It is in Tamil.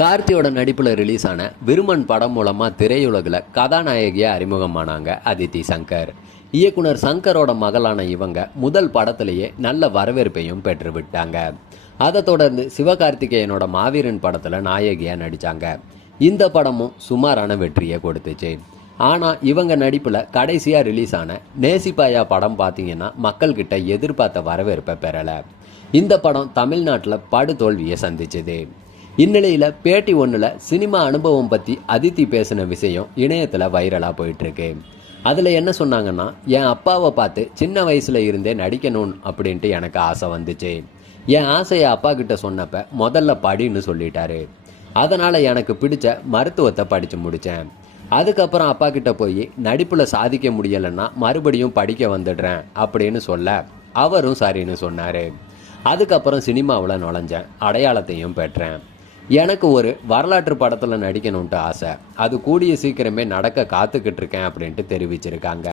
கார்த்தியோட நடிப்பில் ரிலீஸ் ஆன விருமன் படம் மூலமாக திரையுலகில் கதாநாயகியாக அறிமுகமானாங்க அதித்தி சங்கர். இயக்குனர் சங்கரோட மகளான இவங்க முதல் படத்திலேயே நல்ல வரவேற்பையும் பெற்று விட்டாங்க. அதை தொடர்ந்து சிவகார்த்திகேயனோட மாவீரன் படத்தில் நாயகியாக நடித்தாங்க. இந்த படமும் சுமாரான வெற்றியை கொடுத்துச்சு. ஆனால் இவங்க நடிப்பில் கடைசியாக ரிலீஸ் ஆன நேசிப்பாயா படம் பார்த்தீங்கன்னா மக்கள்கிட்ட எதிர்பார்த்த வரவேற்பை பெறலை. இந்த படம் தமிழ்நாட்டில் படுதோல்வியை சந்திச்சுது. இந்நிலையில் பேட்டி ஒன்றில் சினிமா அனுபவம் பற்றி அதித்தி பேசின விஷயம் இணையத்தில் வைரலாக போயிட்டுருக்கு. அதில் என்ன சொன்னாங்கன்னா, என் அப்பாவை பார்த்து சின்ன வயசில் இருந்தே நடிக்கணும் அப்படின்ட்டு எனக்கு ஆசை வந்துச்சு. என் ஆசையை அப்பா கிட்ட சொன்னப்ப முதல்ல படின்னு சொல்லிட்டாரு. அதனால் எனக்கு பிடிச்ச மருத்துவத்தை படித்து முடித்தேன். அதுக்கப்புறம் அப்பா கிட்ட போய் நடிப்பில் சாதிக்க முடியலைன்னா மறுபடியும் படிக்க வந்துடுறேன் அப்படின்னு சொல்ல அவரும் சரின்னு சொன்னார். அதுக்கப்புறம் சினிமாவில் நுழைஞ்சேன், அடையாளத்தையும் பெற்றேன். எனக்கு ஒரு வரலாற்று படத்தில் நடிக்கணுன்ட்டு ஆசை. அது கூடிய சீக்கிரமே நடக்க காத்துக்கிட்டு இருக்கேன் அப்படின்ட்டு தெரிவிச்சிருக்காங்க.